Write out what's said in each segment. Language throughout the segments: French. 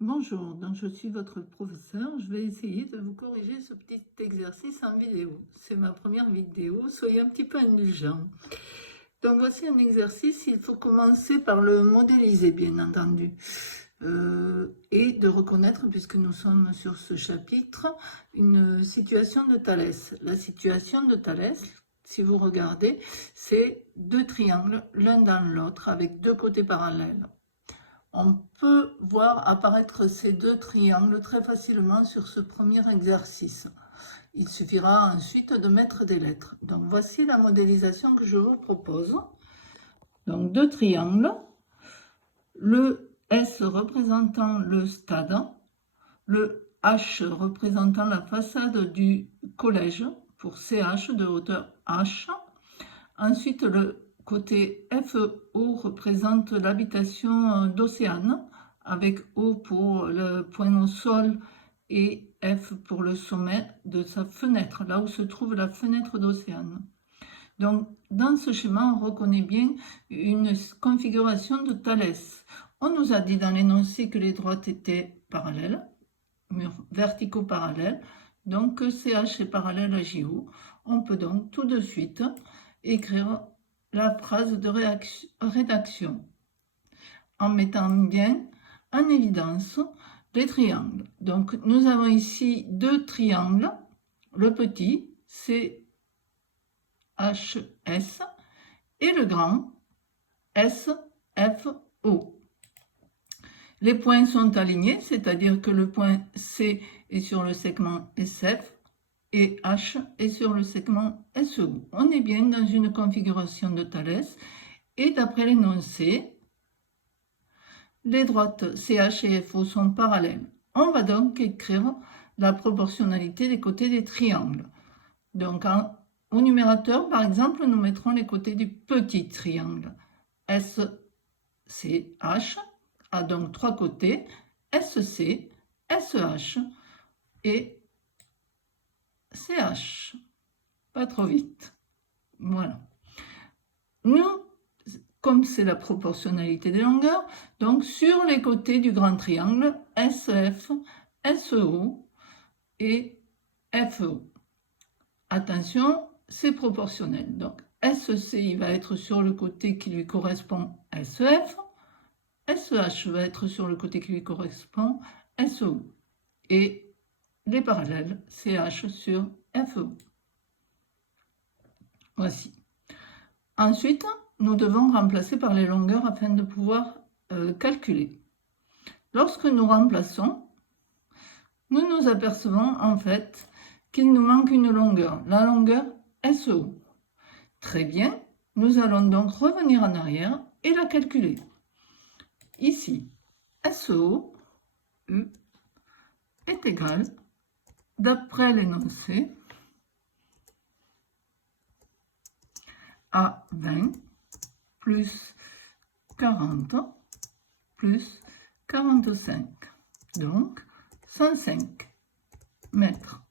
Bonjour, donc je suis votre professeur. Je vais essayer de vous corriger ce petit exercice en vidéo. C'est ma première vidéo, soyez un petit peu indulgents. Donc voici un exercice, il faut commencer par le modéliser bien entendu. Et de reconnaître, puisque nous sommes sur ce chapitre, une situation de Thalès. La situation de Thalès, si vous regardez, c'est deux triangles l'un dans l'autre avec deux côtés parallèles. On peut voir apparaître ces deux triangles très facilement sur ce premier exercice. Il suffira ensuite de mettre des lettres. Donc voici la modélisation que je vous propose. Donc deux triangles, le S représentant le stade, le H représentant la façade du collège pour CH de hauteur H. Ensuite, le côté FO représente l'habitation d'Océane, avec O pour le point au sol et F pour le sommet de sa fenêtre, là où se trouve la fenêtre d'Océane. Donc, dans ce schéma, on reconnaît bien une configuration de Thalès. On nous a dit dans l'énoncé que les droites étaient parallèles, murs verticaux parallèles, donc que CH est parallèle à JO. On peut donc tout de suite écrire la phrase de rédaction en mettant bien en évidence les triangles. Donc nous avons ici deux triangles, le petit CHS et le grand SFO. Les points sont alignés, c'est-à-dire que le point C est sur le segment SF et H est sur le segment SO. On est bien dans une configuration de Thalès et d'après l'énoncé, les droites CH et FO sont parallèles. On va donc écrire la proportionnalité des côtés des triangles. Donc au numérateur, par exemple, nous mettrons les côtés du petit triangle. SCH a donc trois côtés, SC, SH et CH. Pas trop vite. Voilà. Nous, comme c'est la proportionnalité des longueurs, donc sur les côtés du grand triangle, SF, SEO et FEO. Attention, c'est proportionnel. Donc SC il va être sur le côté qui lui correspond à SEF, SEH va être sur le côté qui lui correspond à SEO. Et les parallèles CH sur FEO. Voici. Ensuite, nous devons remplacer par les longueurs afin de pouvoir calculer. Lorsque nous remplaçons, nous nous apercevons en fait qu'il nous manque une longueur, la longueur SO. Très bien, nous allons donc revenir en arrière et la calculer. Ici, SO U est égal, d'après l'énoncé, à 20 plus 40 plus 45, donc 105 mètres.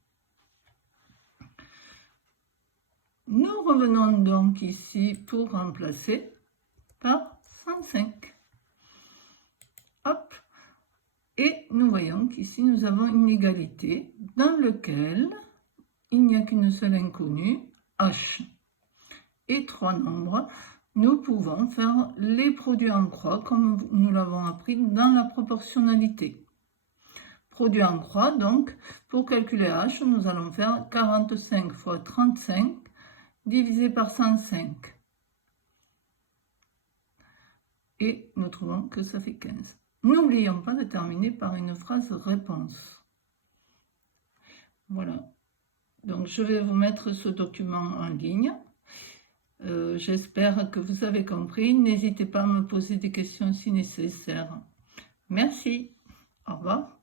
Nous revenons donc ici pour remplacer par 105. Hop. Et nous voyons qu'ici nous avons une égalité dans laquelle il n'y a qu'une seule inconnue, H. Et trois nombres, nous pouvons faire les produits en croix comme nous l'avons appris dans la proportionnalité. Produit en croix, donc, pour calculer H, nous allons faire 45 fois 35 divisé par 105. Et nous trouvons que ça fait 15. N'oublions pas de terminer par une phrase réponse. Voilà. Donc, je vais vous mettre ce document en ligne. J'espère que vous avez compris. N'hésitez pas à me poser des questions si nécessaire. Merci. Au revoir.